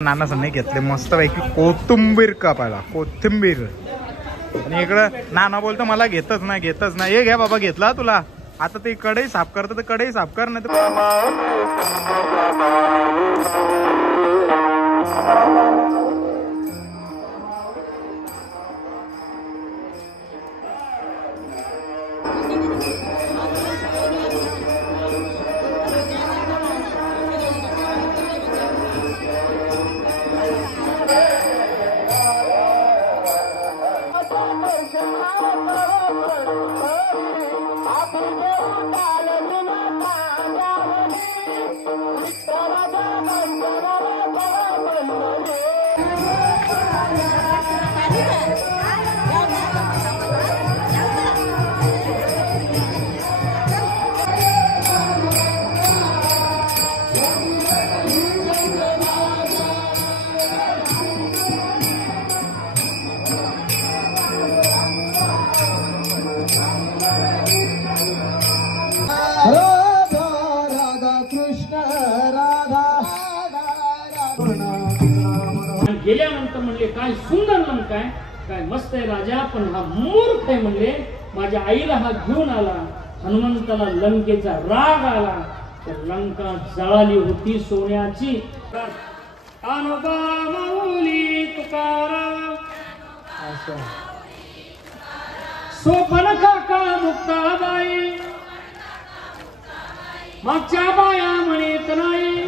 नाना सन्नी घेतले मस्त पैकी कोथिंबीर कापायला कोथिंबीर. आणि इकडं नाना बोलतो मला घेतच नाही हे घ्या बाबा घेतला तुला. आता ते कढई साफ करतं तर कढई साफ कर नाही तर गेल्यानंतर म्हणले काय सुंदर लंका आहे, काय मस्त आहे राजा, पण हा मूर्ख आहे म्हणले. माझ्या आईला हा घेऊन आला, हनुमंताला लंकेचा राग आला, तर लंका जळाली होती सोन्याची. कानोबा माऊली तुकाराम सोपन काका मुक्ताबाई मागच्या बाया म्हणत नाही.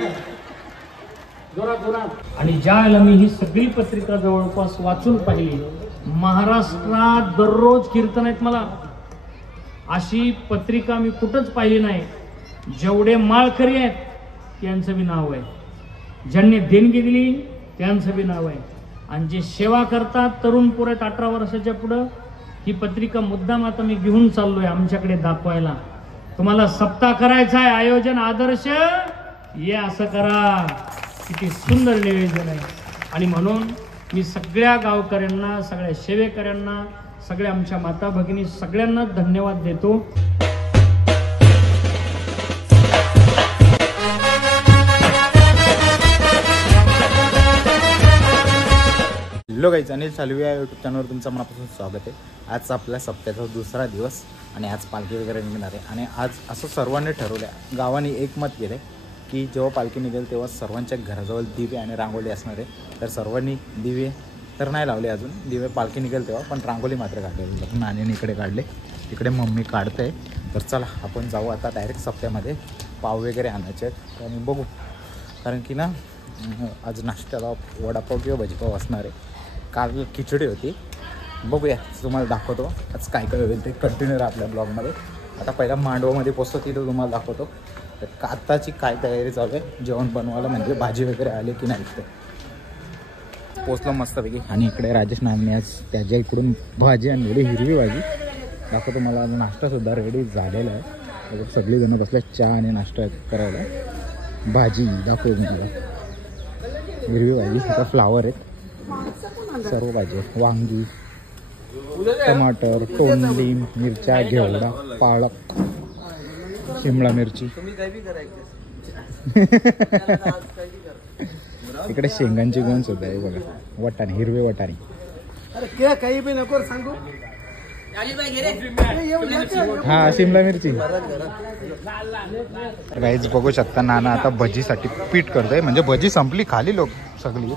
जोरात आणि ज्यावेळेला मी ही सगळी पत्रिका जवळपास वाचून पाहिली, महाराष्ट्रात दररोज कीर्तन आहेत. मला अशी पत्रिका मी कुठंच पाहिली नाही. जेवढे माळकरी आहेत त्यांचं बी नाव आहे, ज्यांनी देणगी दिली त्यांचं बी नाव आहे, आणि जे सेवा करतात तरुण पोरं 18 वर्षाच्या पुढं, ही पत्रिका मुद्दाम आता मी घेऊन चाललोय आमच्याकडे दाखवायला. तुम्हाला सप्ताह करायचा आहे, आयोजन आदर्श ये असं करा. किती सुंदर नियोजन आहे. आणि म्हणून मी सगळ्या गावकऱ्यांना, सगळ्या सेवेकऱ्यांना, सगळ्या आमच्या माता भगिनी सगळ्यांना धन्यवाद देतो. हॅलो गाईज, अनिल सालवी या यूट्यूब चॅनलवर तुमचं मनापासून स्वागत आहे. आज आपल्या सप्त्याचा दुसरा दिवस आणि आज पालखी वगैरे निघणार आहे. आणि आज असं सर्वांनी ठरवलं, गावाने एकमत केलं की जेव्हा पालखी निघेल तेव्हा सर्वांच्या घराजवळ दिवे आणि रांगोळी असणार आहे. तर सर्वांनी दिवे तर नाही लावले अजून, दिवे पालखी निघेल तेव्हा, पण रांगोळी मात्र काढले. नानीने इकडे काढले, तिकडे मम्मी काढते आहे. तर चला आपण जाऊ आता डायरेक्ट सप्त्यामध्ये. पाव वगैरे आणायचे आहेत आणि बघू, कारण की ना आज नाश्त्याला वडापाव किंवा भजीपाव असणार आहे. काल खिचडी होती. बघूया, तुम्हाला दाखवतो आज काय काय होईल ते. कंटिन्यू राहा आपल्या ब्लॉगमध्ये. आता पहिला मांडवामध्ये पोचतो, तिथं तुम्हाला दाखवतो तर आत्ताची काय तयारी चालू आहे जेवण बनवायला, म्हणजे भाजी वगैरे आली की नाही. ते पोचलो मस्तपैकी. आणि इकडे राजेश नामने आज त्याच्या इकडून भाजी आणलेली, हिरवी भाजी. दाखवतो मला. नाश्तासुद्धा रेडी झालेला आहे. सगळीजणं बसल्या चहा आणि नाश्ता करायला. भाजी दाखवतो मला, हिरवी भाजी. आता फ्लावर आहेत, सर्व भाजी आहेत. वांगी, टमाटर, तोंडली, मिरच्या, घेवडा, पालक, शिमला मिरची. इकडे शेंगांची गुण सुद्धा आहे बघा. वटाणे, हिरवे वटाणे. हा, शिमला मिरची. गाईज बघू शकता, नाना आता भजीसाठी पीठ करतोय. म्हणजे भजी संपली, खाली लोक सगळी.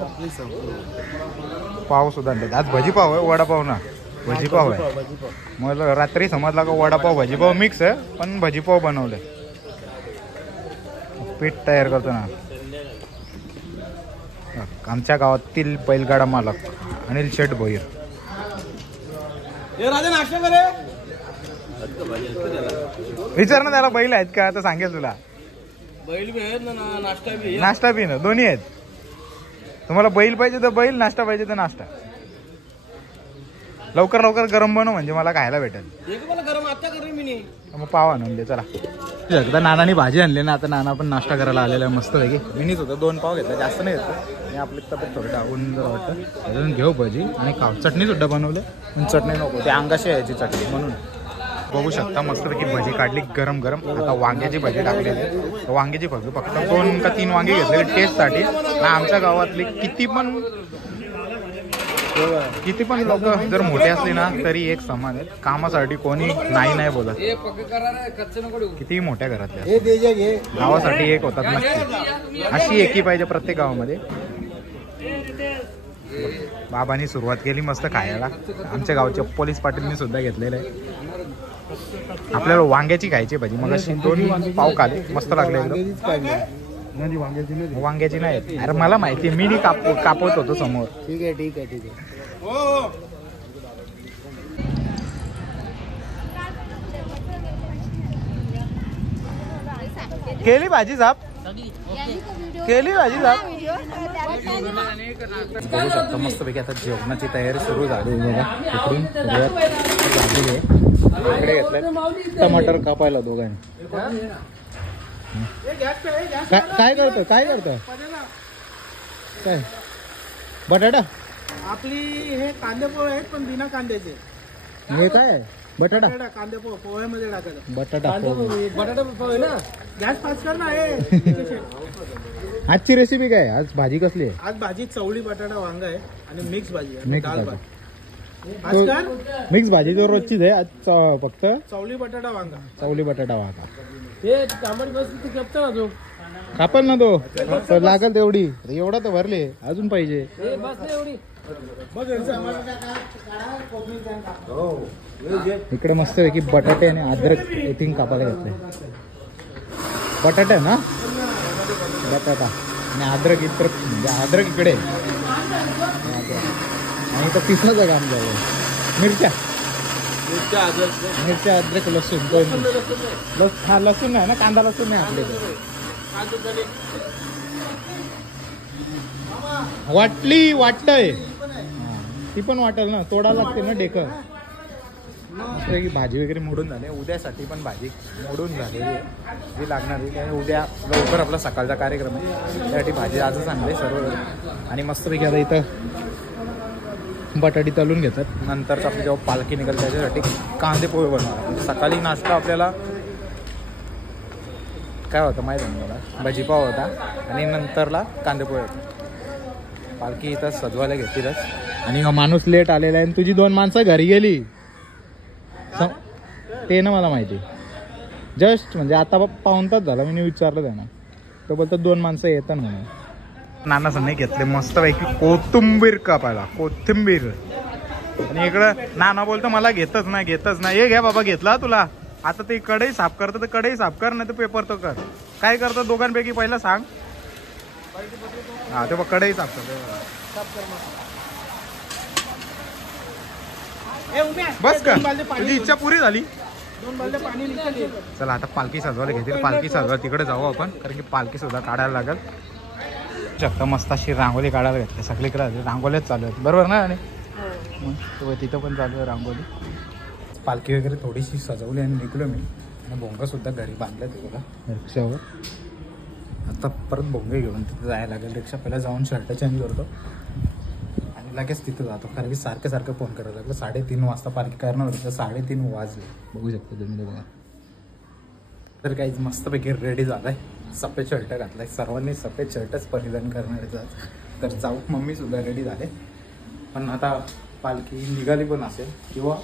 पाव सुद्धा आणतात आज. भजी पाव आहे, वडापाव ना, भजीपाव आहे. मला रात्री समजला का वडापाव भजीपाव मिक्स आहे, पण भजीपाव बनवलंय. पीठ तयार करतो ना आमच्या गावातील बैलगाडा मालक अनिल शेठ भोईर. विचार ना त्याला, बैल आहेत का, तर सांगेल तुला. बैल भी आहेत ना, नाश्ता बी ना, दोन्ही आहेत. तुम्हाला बैल पाहिजे तर बैल, नाश्ता पाहिजे तर नाश्ता. लवकर लवकर गरम बनव म्हणजे मला खायला भेटेल. गरम आता कर मी. मग पाव आणून दे. चला, एकदा नानानी भाजी आणली ना, आता नाना पण नाश्ता करायला आलेला आहे मस्त पैकी. मिनीच होतं, 2 पाव घेतला, जास्त नाही घेतलं. आणि आपली तब्येत थोडं टाकून जर वाटतं अजून घेऊ भजी आणि खाऊ. चटणी सुद्धा बनवलं, पण चटणी नको, ते अंगाशी यायची चटणी म्हणून. बघू शकता मस्तपैकी भजी काढली गरम गरम. आता वांग्याची भजी टाकली. वांग्याची भजी फक्त 2 का 3 वांगे घेतले टेस्टसाठी. आमच्या गावातली किती पण लोक जर मोठे असले ना तरी एक समान आहेत. कामासाठी कोणी नाही बोलत. कितीही मोठ्या घरातल्या गावासाठी एक होतात नक्की. अशी एकी पाहिजे प्रत्येक गावामध्ये. बाबांनी सुरुवात केली मस्त खायला. आमच्या गावच्या पोलीस पाटीलनी सुद्धा घेतलेलं आहे. आपल्याला वांग्याची खायची भाजी. मग अशी 2 पाव खाले मस्त लागले एकदम. वांग्याची नाही. अरे मला माहिती मी कापवत होतो समोर. ठीक आहे. केली भाजी साप. केली भाजी साप. बघू शकता मस्तपैकी आता जेवणाची तयारी सुरू झाली बघा. इकडून सुरुवात झाली आहे. इकडे घेतलंय टमाटर कापायला दोघांनी. काय करतो काय बटाटा. आपली हे कांदे पोहे आहेत पण बिना कांद्याचे. हे काय बटाटा कांदे पोह्यामध्ये टाकायचं. बटाटा बटाटा पोहे ना. गॅस पास कर ना. आजची रेसिपी काय. आज भाजी कसली आहे. आज भाजी चवळी बटाटा वांगा आहे आणि मिक्स भाजी आहे. मिक्स दाल भाजी. भात. आज काय मिक्स भाजी जो रोजचीच आहे. आज फक्त चवळी बटाटा वांगा. चवली बटाटा वाटा. हे तांबडी बसली कपता ना तो. कापल ना तो लागल तेवढी. एवढा तर भरले अजून पाहिजे. इकडे मस्त आहे की बटाटे आणि अद्रक एथिंग कापायला घेतले. बटाटा ना बटाटा आणि अद्रक इतर म्हणजे अद्रक इकडे आणि इथं पिसण्याचं काम झालं. मिरच्या अद्रक लसूण हा लसूण नाही ना. कांदा लसूण नाही आपल्याकडे. वाटतंय ती पण वाटेल ना. तोडा लागते ना डेकर. की भाजी वगैरे मोडून झाली. उद्यासाठी पण भाजी मोडून झालेली आहे जी लागणार आहे. उद्या लवकर आपला सकाळचा कार्यक्रम आहे. त्यासाठी भाजी आजच आणली सर्व. आणि मस्तपैकी आता इथं बटाटी तळून घेतात. नंतरच आपली जेव्हा पालखी निघाल त्याच्यासाठी कांदे पोहे बनवणार. सकाळी नाश्ता आपल्याला काय होतं माहिती आहे मला. भजीपाव होता आणि नंतरला कांदे पोहे होते. पालखी इथं सजवायला घेतीलच. आणि हा माणूस लेट आलेला आहे आणि तुझी 2 माणसं घरी गेली ते ना मला माहिती. जस्ट म्हणजे आता पाऊण तास झाला मी विचारलं त्यांना. तो बोलतो 2 माणसं येतात म्हणून. नाना नाही घेतले मस्तपैकी कोथिंबीर कापायला. कोथिंबीर. आणि इकडं नाना बोलतो मला घेतच नाही. हे घ्या बाबा घेतला तुला. आता ते कढई साफ करतं तर कढई साफ कर नाही तर पेपर तो कर. काय करतो दोघांपैकी पहिला सांग. हा ते बघ कढई साफ करतो. बस का तुझी इच्छा पुरी झाली. 2 बालद्या पाणी निघाली. चला आता पालखी सजवायला घेतील. पालखी सजवा तिकडे जाऊ आपण कारण की पालखी सुद्धा काढायला लागेल. शकता मस्त अशी रांगोली काढायला घेतली. सगळीकडे रांगोल्याच चालू आहेत बरोबर ना. आणि मग तिथं पण चालू आहे रांगोली. पालखी वगैरे थोडीशी सजवली आणि निघलो मी. आणि भोंगा सुद्धा घरी बांधलं ते बघा रिक्षावर. आता परत भोंगे घेऊन तिथे जायला लागेल. रिक्षा पहिला जाऊन शर्ट चेंज करतो आणि लगेच तिथं जातो. कारण की सारखं फोन करायला लागलं. 3:30 वाजता पालखी करणार होतं. 3:30 वाजले. बघू शकता तुम्ही ते बघा. तर काहीच मस्तपैकी रेडी झालाय. सफेद शर्ट घातलाय. सर्वांनी सफेद शर्टच परिधान करणार आहे. तर जाऊ. मम्मी सुद्धा रेडी झाले. पण आता पालखी निघाली पण असेल किंवा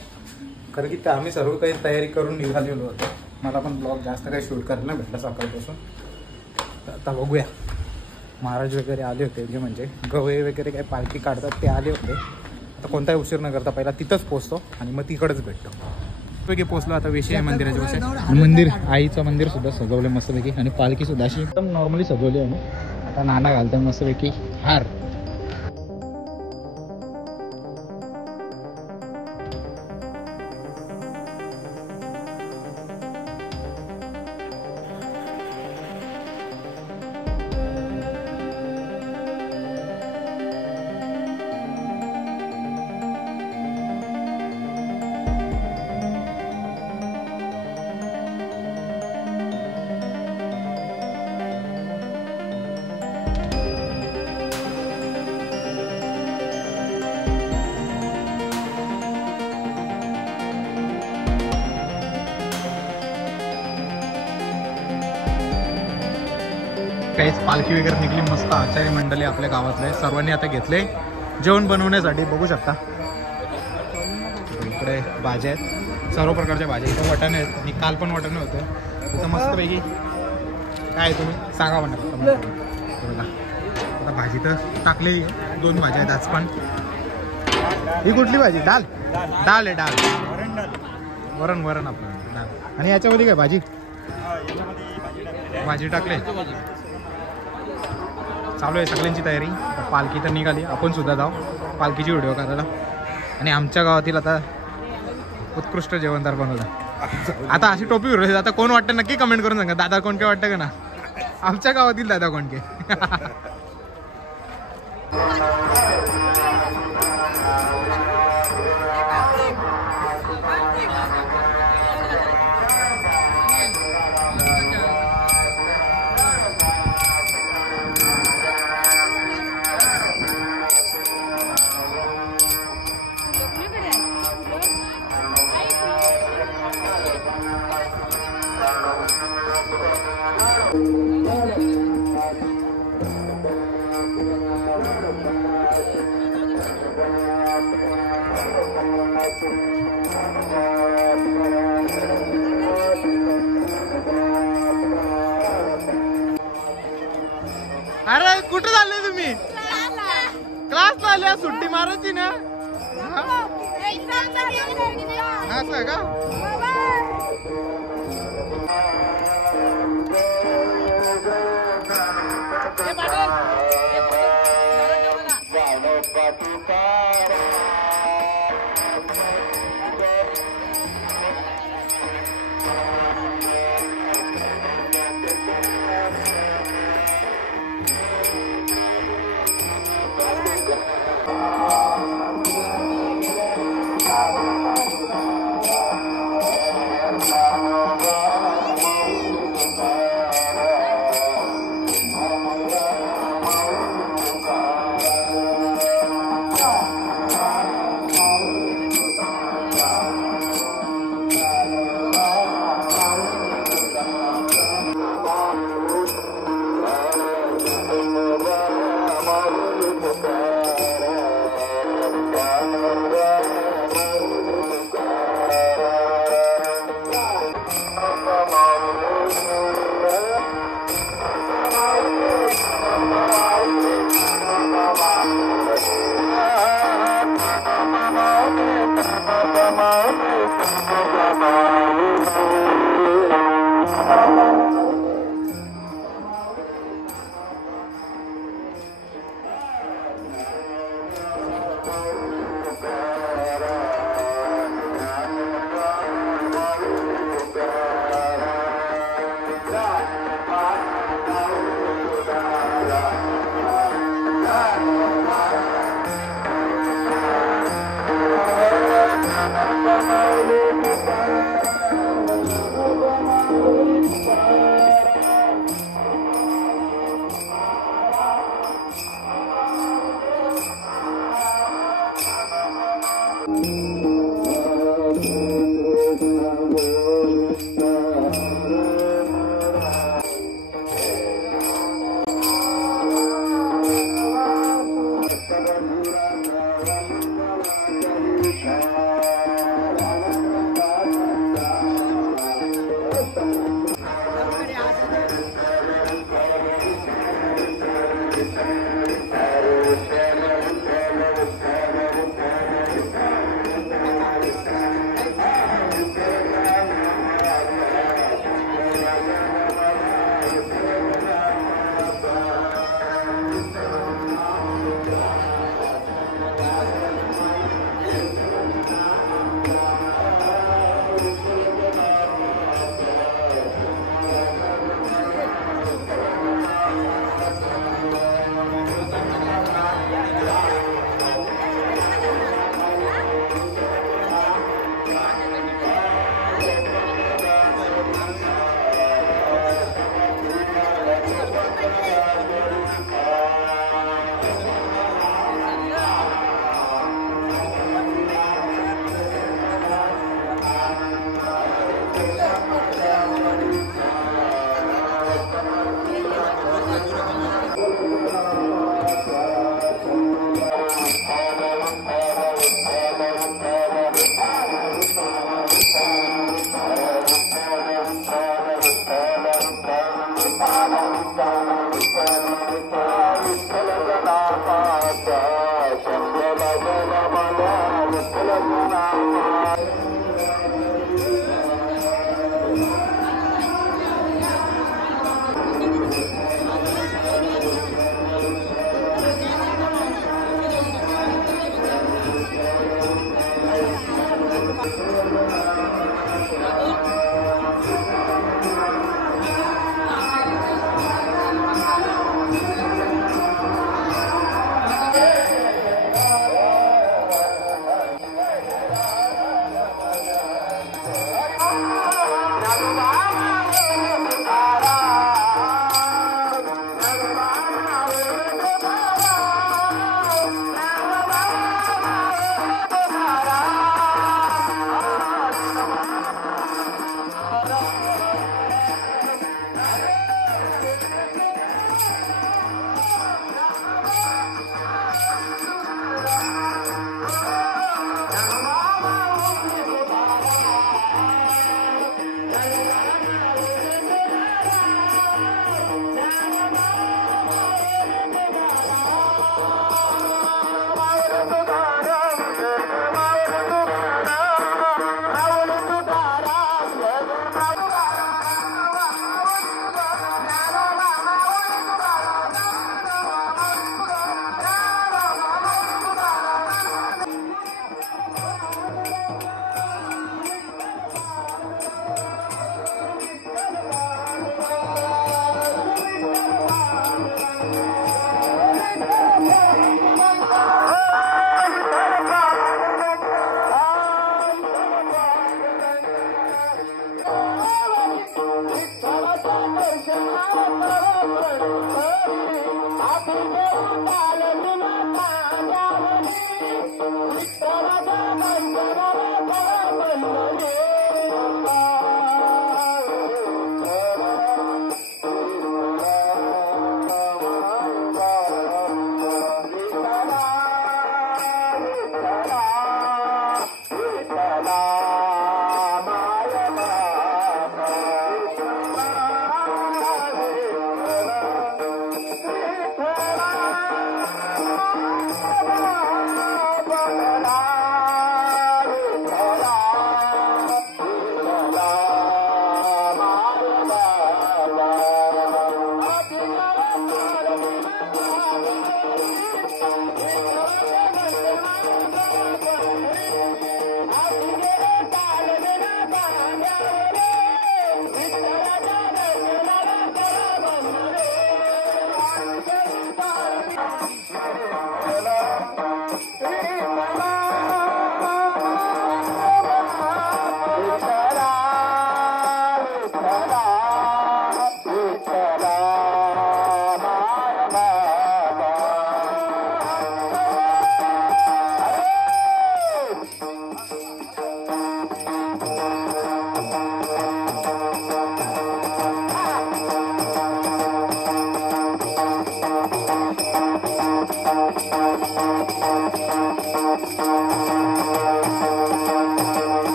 कारण की आम्ही सर्व काही तयारी करून निघालेलो होतो. मला पण ब्लॉग जास्त काही शूट करायला भेटला सकाळपासून. तर आता बघूया. महाराज वगैरे आले होते म्हणजे गवळे वगैरे काही पालखी काढतात ते आले होते. आता कोणताही उशीर न करता पहिला तिथंच पोचतो आणि मग तिकडंच भेटतो. पैकी पोचलो आता विषय मंदिराच्या विषय. मंदिर आईचं मंदिर सुद्धा सजवलं मस्तपैकी. आणि पालखी सुद्धा अशी एकदम नॉर्मली सजवली आहे. आता नाना घालतोय मस्तपैकी हार. काहीच पालखी वगैरे निघली मस्त. आचार्य मंडळी आपल्या गावातले सर्वांनी आता घेतले जेवण बनवण्यासाठी. बघू शकता इकडे भाज्या आहेत, सर्व प्रकारच्या भाज्या. इथं वाटाणे आहेत आणि काल पण वाटाणे होते. इथं मस्तपैकी काय तुम्ही सांगा म्हणा. आता भाजी तर टाकलेली आहे, 2 भाज्या आहेत आज पण. ही कुठली भाजी? डाल डाल आहे, डाल वरण वरण आपलं डाल. आणि याच्यामध्ये काय भाजी? भाजी टाकले. चालू आहे सगळ्यांची तयारी. पालखी तर निघाली, आपण सुद्धा जाऊ पालखीची व्हिडिओ करायला. आणि आमच्या गावातील आता उत्कृष्ट जेवणदार बनवलं. आता अशी टोपी उरली. आता कोण वाटतं नक्की कमेंट करून सांगा. दादा कोणके वाटतं का ना? आमच्या गावातील दादा कोणके. अरे कुठे चालले तुम्ही? क्लासला आल्या, सुट्टी मारायची ना. असं आहे का?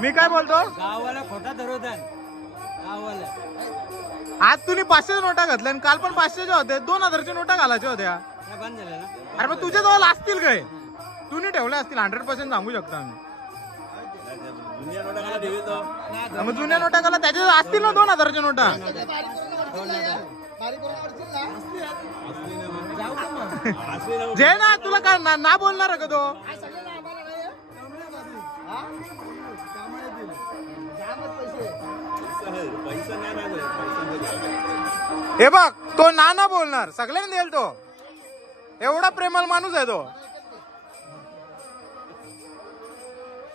मी काय बोलतो गावाला खोटा धरवतात गावाला. आज तुम्ही 500 नोटा घातल्या आणि काल पण 500च्या होत्या, 2000च्या नोटा घालायच्या होत्या. काय बंद झालं ना. अरे मग तुझ्या जवळ असतील काय? तुम्ही ठेवल्या असतील 100% सांगू शकता आम्ही. मग जुन्या नोटा घाला त्याच्या असतील ना 2000च्या नोटा. जे ना तुला काय ना बोलणार का तो? हे बघ तो ना बोलणार, सगळ्यांनी देईल तो. एवढा प्रेमळ माणूस आहे तो,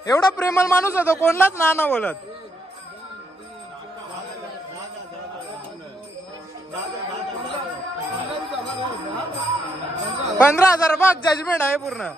एवढा प्रेमळ माणूस आहे तो, कोणलाच ना बोलत. 15,000 बघ जजमेंट आहे पूर्ण.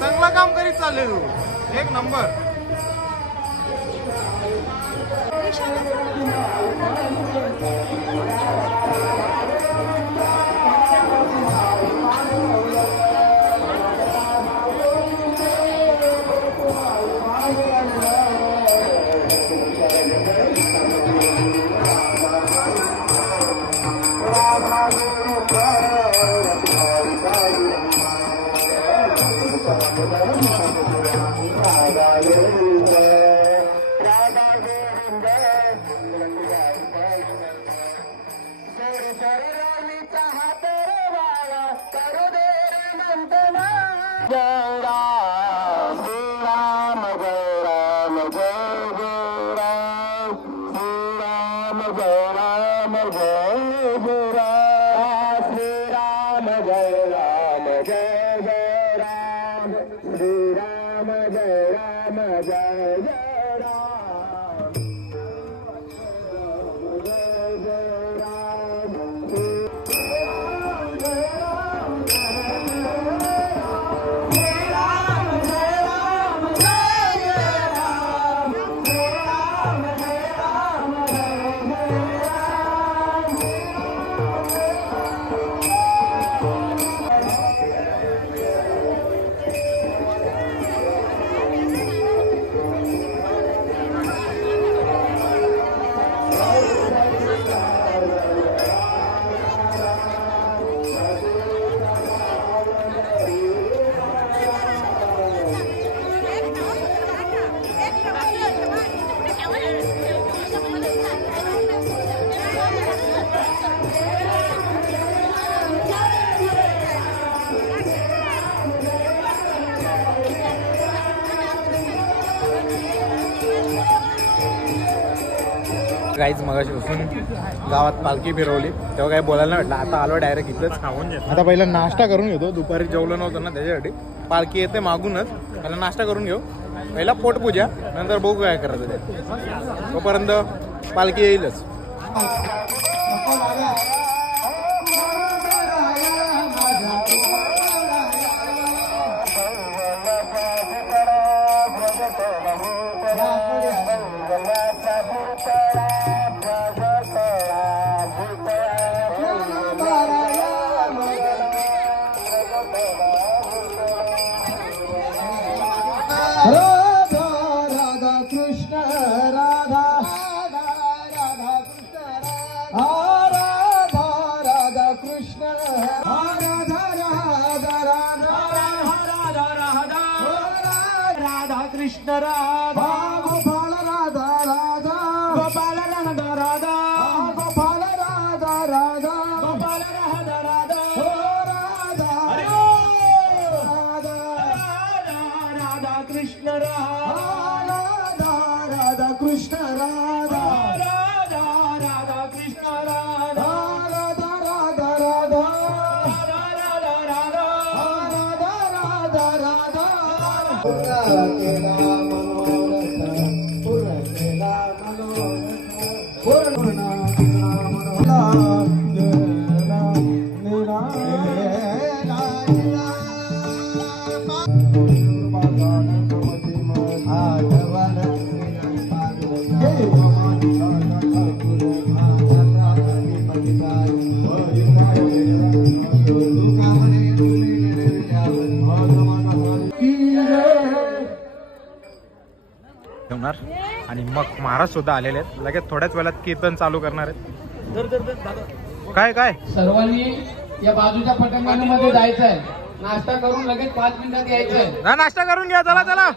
चांगला काम करीत चालले तू एक नंबर. काहीच मगाशीपासून गावात पालखी फिरवली तेव्हा काही बोलायला नाही भेटलं. आता आलो डायरेक्ट इथंच खाऊन घेतो. आता पहिला नाश्ता करून घेतो. दुपारी जेवलं नव्हतं ना त्याच्यासाठी. पालखी येते मागूनच, पहिला नाश्ता करून घेऊ. पहिला पोटपूजा, नंतर बघू काय करायचं ते. तोपर्यंत पालखी येईलच. राधा राधा कृष्ण राधा राधा कृष्ण राधा राधा कृष्ण राधा राधा राधा राधा राधा कृष्ण राधा गोपाल राधा राधा गोपाल राधा राधा गोपाल राधा राधा गोपाल राधा राधा राधा कृष्ण राधा राधा कृष्ण राधा राधा राधा कृष्ण राधा राधा राधा राधा राधा राधा राधा पूर्ण केला मनोरथ पूर्ण केला मनोरथ पूर्ण ठेवणार आणि मग महाराज सुद्धा आलेले आहेत. लगेच थोड्याच वेळात कीर्तन चालू करणार आहेत. काय काय सर्वांनी या बाजूच्या पटांगणामध्ये जायचं आहे. नाश्ता करून लगेच 5 मिनिटात यायचंय. ना नाश्ता करून घ्या. चला चला.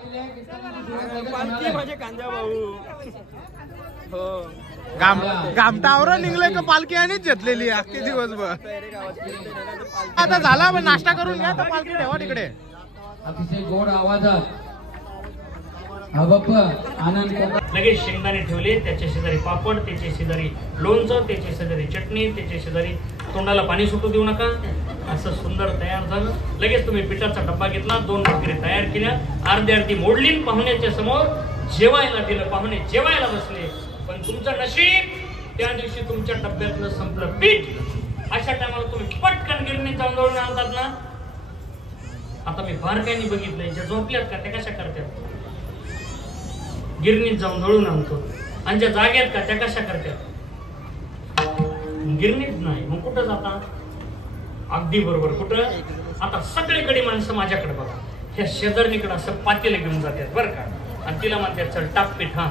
गामटावर निघलोय का पालखी आणिच घेतलेली अख्खी दिवसभर. आता झाला पण नाश्ता करून घ्या. तर पालखी ठेवा तिकडे. अतिशय गोड आवाजात आनंद. लगेच शेंगदाणे ठेवले, त्याच्या शेजारी पापड, त्याच्या शेजारी लोणचं, त्याच्या शेजारी चटणी, त्याच्या शेजारी तोंडाला पाणी सुटू देऊ नका. असं सुंदर तयार झालं. लगेच तुम्ही पिठाचा डब्बा घेतला, 2 भाकरी तयार केल्या, अर्धी पाहुण्याच्या समोर जेवायला दिलं. पाहुणे जेवायला बसले, पण तुमचं नशीब त्या दिवशी तुमच्या डब्यातलं संपलं पीठ. अशा टायमाला तुम्ही पटकन गिरणी जाऊन आणतात ना. आता मी बारकाईने बघितलंय, ज्या झोपल्यात का त्या कशा करतात, गिरणीत जाऊन दळून आणतो. आणि ज्या जाग्यात का त्या कशा करतात, गिरणीत नाही. मग कुठं जाता? अगदी बरोबर, कुठं? आता सगळीकडे माणसं माझ्याकडे बघा, ह्या शेजारणीकडे असं पातेलं घेऊन जातात बरं का, आणि तिला म्हणतात चल टाकपीठ. हा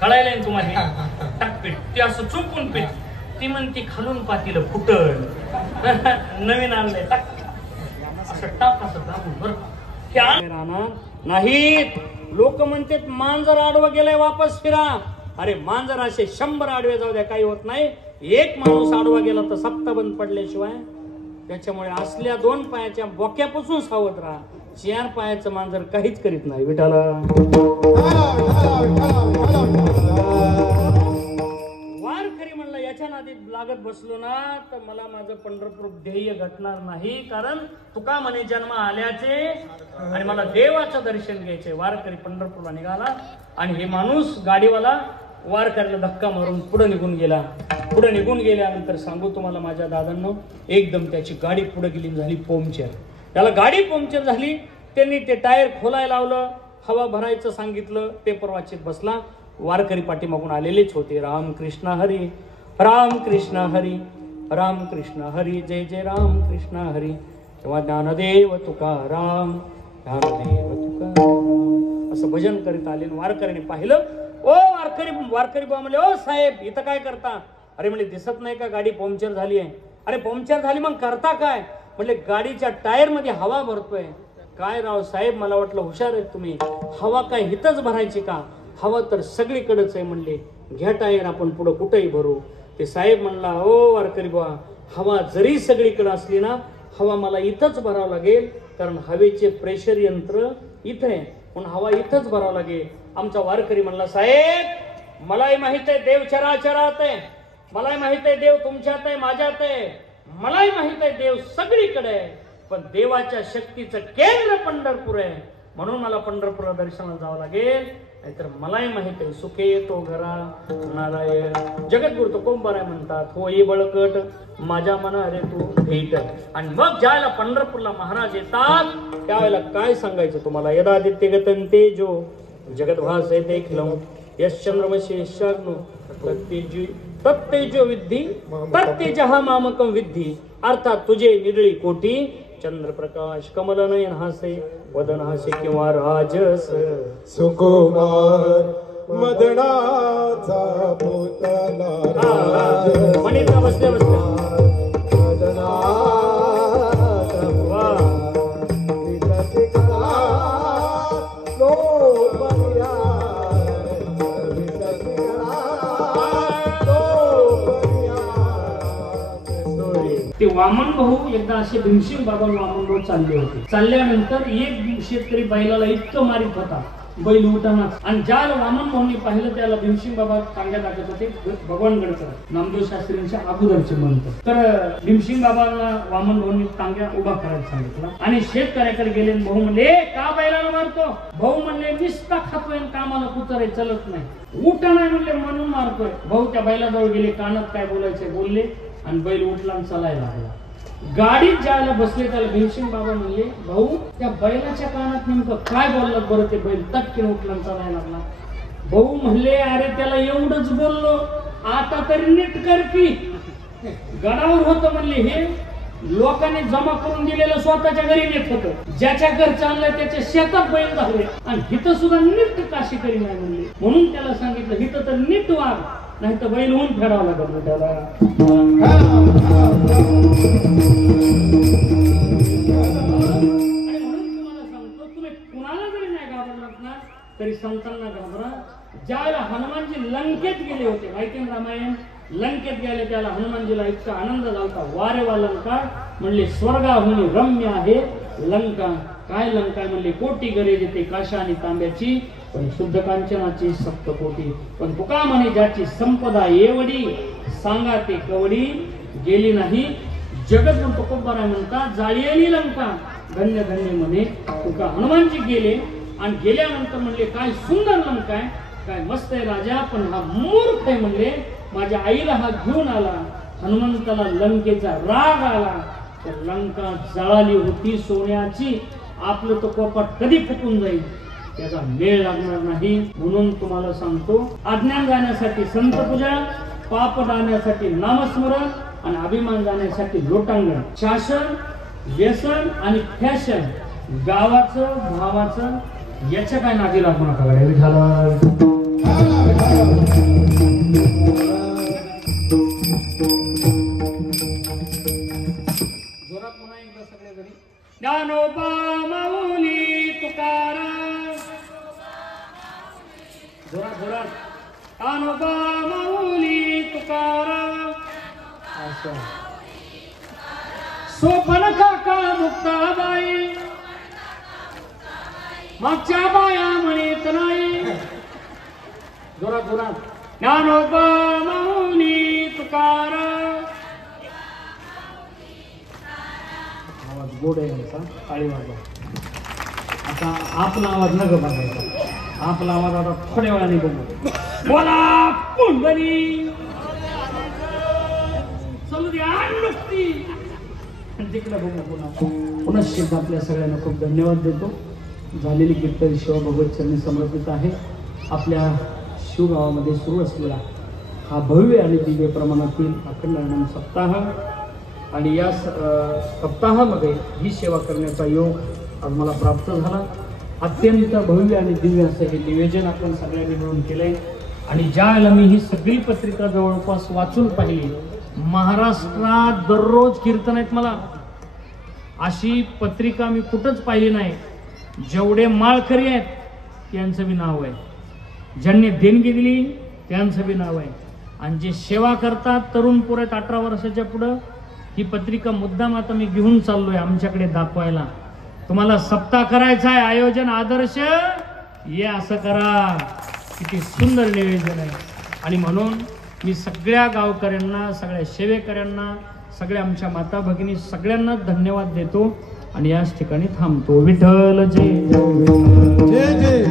कळायला ना तुम्हाला? टाकपीठ. ते असं चुकून पीठ. ती म्हणती खालून पातेलं फुटल. नवीन आणलंय टाक, असं टाक, असं टाकून बरं राहणार नाहीत. लोक म्हणतात मांजर आडवं गेलंय वापस फिरा. अरे मांजर असे 100 आडवे जाऊ द्या, काही होत नाही. एक माणूस आडवा गेला तर सप्ता बंद पडल्याशिवाय. त्याच्यामुळे असल्या 2 पायाच्या बोक्यापासून सावध राहा. 4 पायाचं मांजर काहीच करीत नाही. विठाला वारकरी म्हणलं याच्या नादीत लागत बसलो ना तर मला माझं पंढरपूर ध्येय घटणार नाही. कारण तुका म्हणे जन्म आल्याचे आणि मला देवाचं दर्शन घ्यायचे. वारकरी पंढरपूरला निघाला आणि हे माणूस गाडीवाला वारकऱ्याला धक्का मारून पुढे निघून गेला. पुढे निघून गेल्यानंतर सांगू तुम्हाला माझ्या दादांनो, एकदम त्याची गाडी पुढे गेली, झाली पंक्चर. त्याला गाडी पंक्चर झाली. त्यांनी ते टायर खोलायला लावलं, हवा भरायचं सांगितलं, पेपर वाचत बसला. वारकरी पाठीमागून आलेलेच होते. राम कृष्ण हरी, राम कृष्ण हरी, राम कृष्ण हरी, जय जय राम कृष्ण हरी. तेव्हा ज्ञानदेव तुकाराम, ज्ञानदेव तुकाराम असं भजन करीत आले. वारकऱ्याने पाहिलं. ओ वारकरी बा म्हणले, ओ साहेब इथं काय करता? अरे म्हणजे दिसत नाही का गाडी पंक्चर झाली आहे? अरे पंक्चर झाली मग करता काय? म्हणजे गाडीच्या टायर मध्ये हवा भरतोय. काय राव साहेब, मला वाटलं हुशार आहेत तुम्ही. हवा काय हिथंच भरायची का? हवा तर सगळीकडेच आहे. म्हणले घ्या टायर, आपण पुढं कुठेही भरू. ते साहेब म्हणला, ओ वारकरी बा, हवा जरी सगळीकडे असली ना, हवा मला इथंच भरावं लागेल, कारण हवेचे प्रेशर यंत्र इथं आहे, पण हवा इथंच भरावं लागेल. आमचा वारकरी म्हणला, साहेब मलाही माहित आहे देव चराचरात आहे, मलाही माहित आहे देव तुमच्यात आहे, माझ्यात आहे, मलाही माहित आहे देव सगळीकडे आहे, पण देवाच्या शक्तीचं केंद्र पंढरपूर आहे, म्हणून मला पंढरपूरला दर्शनाला जावं लागेल. नाहीतर मलाही माहित आहे सुखे येतो घरा नारायण. जगद्गुरु तुकोबराय म्हणतात, होई बळकट माझ्या मना रे तू भेट. आणि मग ज्यावेळेला पंढरपूरला महाराज येतात त्यावेळेला काय सांगायचं तुम्हाला. यदादित्य गतं तेजो जगद्भासे देखील यश्चंद्रमशेषाग्नो तत्तेजो विद्धी तत्तेजः मामकं विद्धी. अर्थात तुझे निरळी कोटी चंद्रप्रकाश कमलनयन हासे वदन हासे किंवा राजस सुकुमार मदनाचा पुतला म्हणिता बसल्या बसल्या ते वामन भाऊ एकदा असे भीमसिंग बाबा वामन भाऊ चालले होते. चालल्यानंतर एक शेतकरी बैलाला इतकं मारित होता बैल उठाना. आणि ज्याला वामन भाऊनी पाहिलं त्याला भीमसिंग बाबा टांग्या टाकत होते. भगवानगडचं नामदेव शास्त्रींच्या अगोदरचे म्हणतो. तर भीमसिंग बाबांना वामन भाऊनी टांग्या उभा करायला सांगितलं आणि शेतकऱ्याकडे गेले. भाऊ म्हणले का बैलाला मारतो. भाऊ म्हणले निस्ता खातोय कामाला कुतरे चलत नाही. उठा नाही म्हणले म्हणून मारतोय. भाऊ त्या बैलाजवळ गेले, कानात काय बोलायचे बोलले आणि बैल उठला आणि चालायला लागला. गाडीत ज्याला बसले त्याला भीमसिंग बाबा म्हणले भाऊ त्या बैलाच्या कानात नेमकं काय बोललात बरं. ते बैल तटकीन उठला आणि चालायला लागला. भाऊ म्हणले अरे त्याला एवढंच बोललो, आता तरी नीट कर की. गडावर होतं म्हणले हे लोकांनी जमा करून दिलेलं स्वतःच्या घरी नेत होतं. ज्याच्या घर चाललंय त्याच्या शेतात बैल झाले आणि हिथं सुद्धा नीट काशी करी नाही म्हणले. म्हणून त्याला सांगितलं हिथं तर नीट वाग, नाही तर बैल होऊन फेडावं लागत त्याला. आणि म्हणून तुम्हाला सांगतो तुम्ही कुणाला जरी नाही घाबरलात ना तरी संतांना घाबरा. ज्यावेळेला हनुमानजी लंकेत गेले होते माहिती ना रामायण. लंकेत गेले त्याला हनुमानजीला इतका आनंद झाला. वारे वा लंका म्हणले स्वर्गाहून रम्य आहे लंका. काय लंका म्हणले कोटी गरे देते काशा आणि तांब्याची पण शुद्ध कांचनाची सप्तकोटी. पण तुका म्हणे ज्याची संपदा एवढी सांगा ते कवडी गेली नाही. जगद्गुरु तुकोबराय म्हणतात जाळलेली लंका धन्य धन्य म्हणे तुका. हनुमानजी गेले आणि गेल्यानंतर म्हणले काय सुंदर लंका आहे, काय मस्त आहे राजा, पण हा मूर्ख आहे म्हणले. माझ्या आईला हा घेऊन आला. हनुमंताला लंकेचा राग आला. तर लंका जळाली होती सोन्याची. आपलं तो कपाट कधी फुटून जाईल त्याचा मेळ लागणार नाही. म्हणून तुम्हाला सांगतो अज्ञान जाण्यासाठी संत पूजा, पाप जाण्यासाठी नामस्मरण आणि अभिमान जाण्यासाठी लोटांगण. शासन व्यसन आणि फॅशन गावाचं भावाचं याच्या काय नादी लागू नका. जोरात म्हणा एकदा सगळे जणी. ज्ञानोबा माऊली तुकाराम. जोरात जोरात. ज्ञानोबा माऊली तुकाराम. असं सोपन काका मुक्ताबाई मागच्या बाया म्हणत नाही. जोरात जोरात. ज्ञानोबा माऊली तुकाराम. आवाज गोड आहे आमचा, टाळी वाजवा. आता आपला आवाज नका बघायचा. आपला आवाज आता थोड्या वेळाने बघू. बोला पुंडली चलू द्या नुकती. तिकडे बघू पुन्हा. पुन्हा शेत आपल्या सगळ्यांना खूप धन्यवाद देतो. झालेली कीर्तन शिव भगवत चरणी समर्पित आहे. आपल्या शिवगावामध्ये सुरू असलेला हा भव्य आणि दिव्य प्रमाणातील अखंड हनुमान सप्ताह आणि या सप्ताहामध्ये ही सेवा करण्याचा योग आज मला प्राप्त झाला. अत्यंत भव्य आणि दिव्य असं हे निवेदन आपण सगळ्यांनी मिळून केलंय. आणि ज्या वेळेला मी ही सगळी पत्रिका जवळपास वाचून पाहिली. महाराष्ट्रात दररोज कीर्तन आहेत. मला अशी पत्रिका मी कुठंच पाहिली नाही. जेवढे माळकरी आहेत त्यांचं बी नाव आहे, ज्यांनी देणगी दिली त्यांचं बी नाव आहे, आणि जे सेवा करतात तरुण पोरं 18 वर्षाच्या पुढं ही पत्रिका मुद्दाम आता मी घेऊन चाललोय आमच्याकडे दाखवायला. तुम्हाला सप्ताह करायचा आहे, आयोजन आदर्श ये असं करा. किती सुंदर नियोजन आहे. आणि म्हणून मी सगळ्या गावकऱ्यांना, सगळ्या सेवेकऱ्यांना, सगळ्या आमच्या माता भगिनी सगळ्यांना धन्यवाद देतो आणि याच ठिकाणी थांबतो. विठ्ठल जय जय जय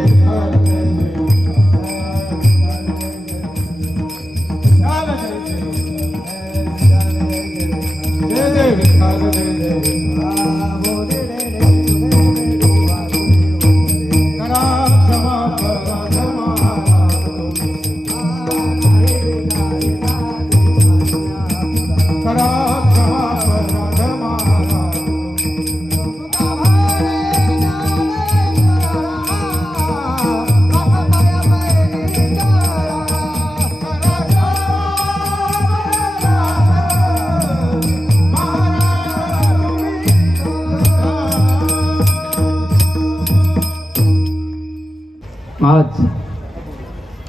आज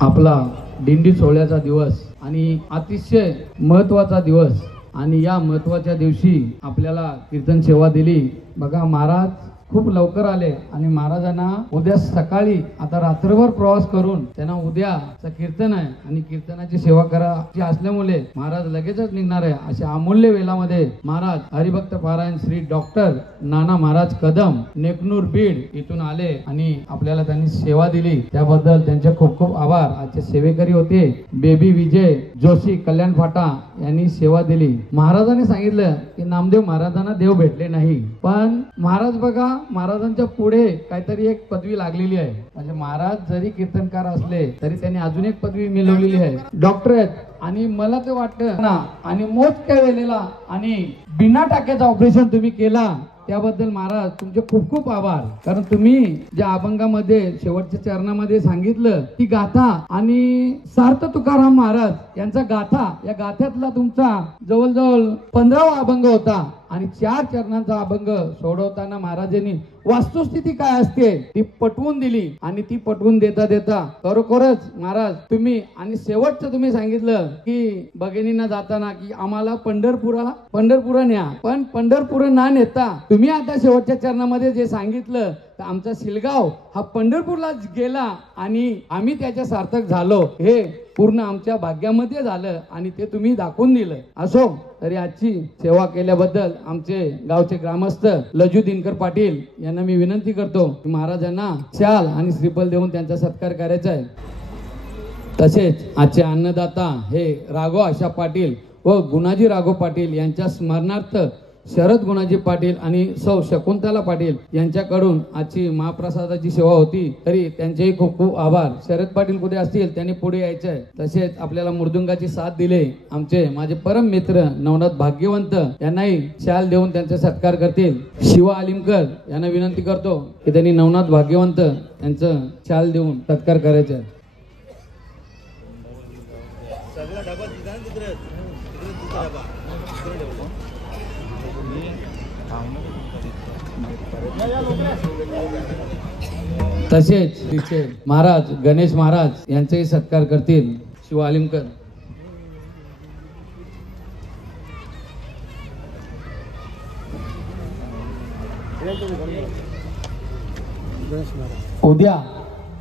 आपला दिंडी सोहळ्याचा दिवस आणि अतिशय महत्वाचा दिवस आणि या महत्वाच्या दिवशी आपल्याला कीर्तन सेवा दिली. बघा, महाराज खूप लवकर आले आणि महाराजांना उद्या सकाळी आता रात्रभर प्रवास करून त्यांना उद्याचं कीर्तन आहे आणि कीर्तनाची सेवा करायची असल्यामुळे महाराज लगेचच निघणार आहे. अशा अमूल्य वेळामध्ये महाराज हरिभक्त पारायण श्री डॉक्टर नाना महाराज कदम नेकनूर बीड इथून आले आणि आपल्याला त्यांनी सेवा दिली. त्याबद्दल त्यांचे खूप खूप आभार. आजचे सेवेकरी होते बेबी विजय जोशी कल्याण फाटा यांनी सेवा दिली. महाराजांनी सांगितलं की नामदेव महाराजांना देव भेटले नाही, पण महाराज बघा महाराजांच्या पुढे काहीतरी एक पदवी लागलेली आहे. म्हणजे महाराज जरी कीर्तनकार असले तरी त्यांनी अजून एक पदवी मिळवलेली आहे, डॉक्टर आहेत. आणि मला ते वाटतं ना, आणि मोजक्या वेळेला आणि बिना टाक्याचं ऑपरेशन तुम्ही केला त्याबद्दल महाराज तुमचे खूप खूप आभार. कारण तुम्ही ज्या अभंगामध्ये शेवटच्या चरणामध्ये सांगितलं ती गाथा आणि सार्थ तुकाराम महाराज यांचा गाथा, या गाथ्यातला तुमचा जवळजवळ 15वा अभंग होता आणि 4 चरणांचा अभंग सोडवताना महाराजांनी वास्तुस्थिती काय असते ती पटवून दिली आणि ती पटवून देता देता खरोखरच महाराज तुम्ही शेवटचं तुम्ही सांगितलं की भगिनींना जाताना की आम्हाला पंढरपूर न्या, पण पंढरपूर ना नेता तुम्ही आता शेवटच्या चरणामध्ये जे सांगितलं तर आमचा शिलगाव हा पंढरपूरलाच गेला आणि आम्ही त्याच्या सार्थक झालो. हे पूर्ण आमच्या भाग्यामध्ये झालं आणि ते तुम्ही दाखवून दिलं. असो तरी आजची सेवा केल्याबद्दल आमचे गावचे ग्रामस्थ लजू दिनकर पाटील यांना मी विनंती करतो की महाराजांना शाल आणि श्रीफल देऊन त्यांचा सत्कार करायचा आहे. तसेच आजचे अन्नदाता हे राघव आशा पाटील व गुणाजी राघव पाटील यांच्या स्मरणार्थ शरद गुणाजी पाटील आणि सौ शकुंतला पाटील यांच्याकडून आजची महाप्रसादाची सेवा होती. तरी त्यांचेही खूप खूप आभार. शरद पाटील कुठे असतील त्यांनी पुढे यायचं आहे. तसेच आपल्याला मृदुंगाची साथ दिले आमचे माझे परम मित्र नवनाथ भाग्यवंत यांनाही शाल देऊन त्यांचा सत्कार करतील. शिवा आलिमकर यांना विनंती करतो की त्यांनी नवनाथ भाग्यवंत यांचं शाल देऊन सत्कार करायचा आहे. तसेच महाराज गणेश महाराज यांचाही सत्कार करतील शिवा आलिमकर. उद्या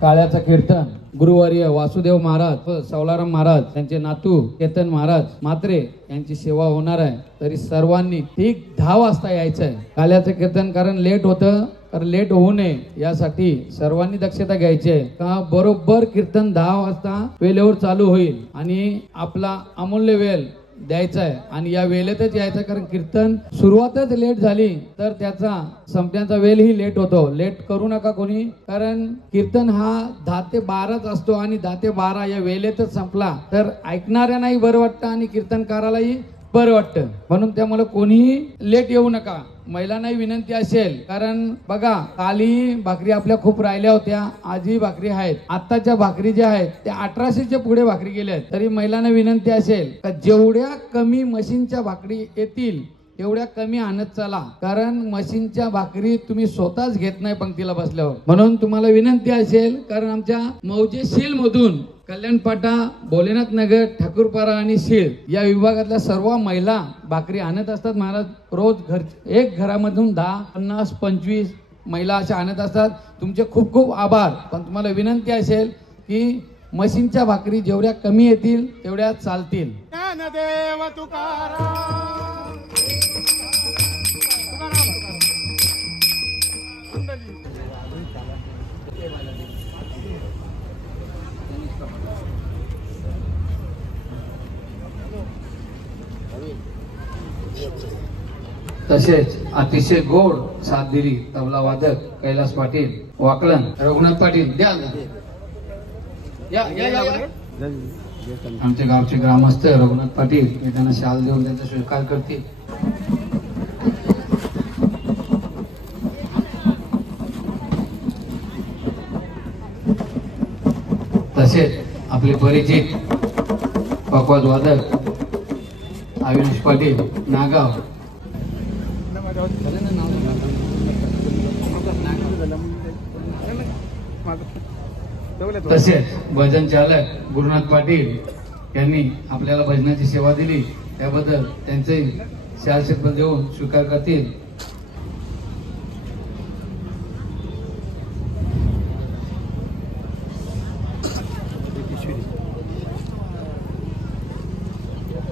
काळ्याचं कीर्तन गुरुवर्य वासुदेव महाराज व सवलाराम महाराज त्यांचे नातू केतन महाराज मात्रे यांची सेवा होणार आहे. तरी सर्वांनी ठीक 10 वाजता यायचं आहे काल्याचं कीर्तन. कारण लेट होतं, कारण लेट होऊ नये यासाठी सर्वांनी दक्षता घ्यायची आहे का बरोबर कीर्तन 10 वाजता वेळेवर चालू होईल आणि आपला अमूल्य वेळ द्यायचा आहे आणि या वेळेतच यायचं. कारण कीर्तन सुरुवातच लेट झाली तर त्याचा संपण्याचा वेळही लेट होतो. लेट करू नका कोणी, कारण कीर्तन हा 10 ते 12च असतो आणि 10 ते 12 या वेळेतच संपला तर ऐकणाऱ्यांनाही बरं वाटतं आणि कीर्तनकारालाही बरं वाटतं. म्हणून त्यामुळे कोणीही लेट येऊ नका. महिलांनाही विनंती असेल, कारण बघा काली भाकरी आपल्या खूप राहिल्या होत्या, आजही भाकरी आहेत. आत्ताच्या भाकरी ज्या आहेत त्या 1800च्या पुढे भाकरी गेल्या आहेत. तरी महिलांना विनंती असेल का जेवढ्या कमी मशीनच्या भाकरी येतील तेवढ्या कमी आणत चला, कारण मशीनच्या भाकरी तुम्ही स्वतःच घेत नाही पंक्तीला बसल्यावर. म्हणून तुम्हाला विनंती असेल, कारण आमच्या मौजे शील मधून कल्याणपाटा, भोलेनाथ नगर, ठाकूरपारा आणि शीळ या विभागातल्या सर्व महिला भाकरी आणत असतात. महाराज रोज एक घरामधून 10, 50, 25 महिला अशा आणत असतात. तुमचे खूप खूप आभार. पण तुम्हाला विनंती असेल की मशीनच्या भाकरी जेवढ्या कमी येतील तेवढ्या चालतील. ज्ञानदेव तुकाराम. तसेच अतिशय गोड साथ दिली तबला वादक कैलास पाटील, वाकलन रघुनाथ पाटील. द्या आमच्या गावचे ग्रामस्थ रघुनाथ पाटील हे त्यांना शाल देऊन त्यांचा स्वीकार करतील. तसेच आपले परिचित पकवाज वादक अविनाश पाटील नागाव, तसेच भजन चालक गुरुनाथ पाटील यांनी आपल्याला भजनाची सेवा दिली त्याबद्दल त्यांचे शालशब्द देऊन स्वीकार करतील.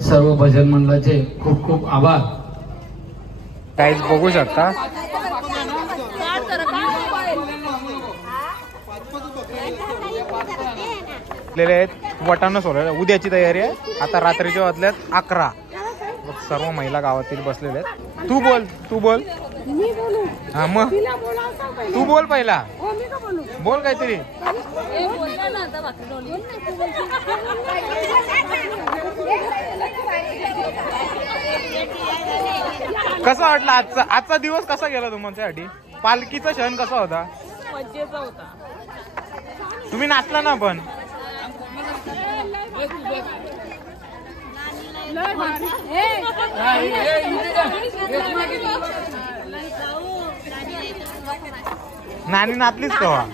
सर्व भजन मंडळाचे खूप खूप आभार. काहीच बघू शकता आहेत वटानं सोडलं. उद्याची तयारी आहे. आता रात्रीच्या वाजल्यात 11. सर्व महिला गावातील बसलेले आहेत. तू बोल हा मग तू बोल पहिला. बोल काहीतरी. कसा वाटला आजचा दिवस कसा गेला तुमच्यासाठी? पालखीचा क्षण कसा होता? मजेचा होता. तुम्ही नाचला ना पण? नानी नाचलीच तेव्हा?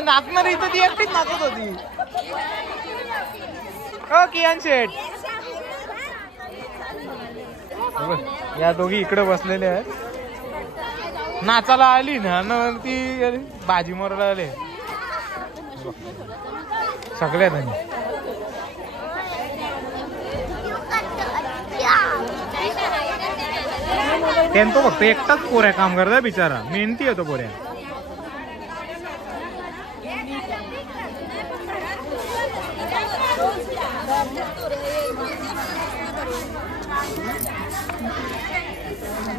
नाचणार इथं ती एकटीच नाचत होती. कियान शेठ या दोघी इकडे बसलेले आहेत. नाचाला आली ना ती बाजी मारायला आले सगळ्या जणी. तो फक्त एकटाच पोऱ्या काम करता बिचारा. मेहनती येतो पोऱ्या.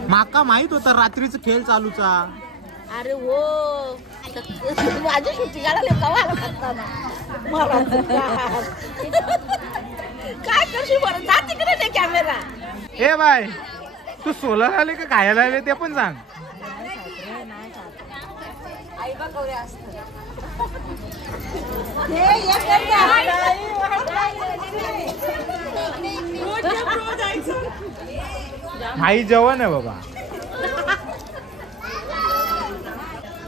माका माहित होता रात्रीचा खेळ चालूचा. अरे हो माझी सुट्टी काढायला कवाला करताना काय करशी बरं जा तिकडे ते कॅमेरा. ए बाय तू सोलर आले का खायला आले ते पण सांग. आई बा कवरे असत आई जेवण आहे बाबा.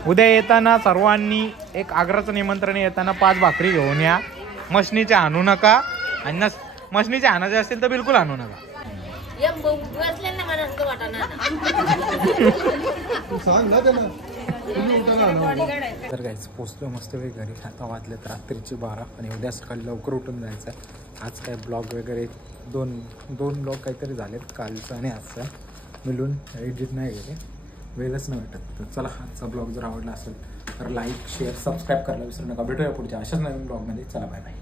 उद्या येताना सर्वांनी एक आग्रहाचं निमंत्रण. येताना 5 भाकरी घेऊन या. मशनीच्या आणू नका आणि मशनीच्या आणायचे असेल तर बिलकुल आणू नका. सांग ना त्यांना. तर काहीच पोचलो मस्त वेळ घरी. आता वाजलेत रात्रीचे 12 आणि उद्या सकाळी लवकर उठून जायचं. आज काय ब्लॉग वगैरे दोन ब्लॉग काहीतरी झालेत कालचं आणि आजचा मिळून एडिट नाही गेले. वेळच नाही भेटत. तर चला आजचा ब्लॉग जर आवडला असेल तर लाईक शेअर सबस्क्राईब करायला विसरू नका. भेटूया पुढच्या अशाच नवीन ब्लॉगमध्ये. चला बाय बाय.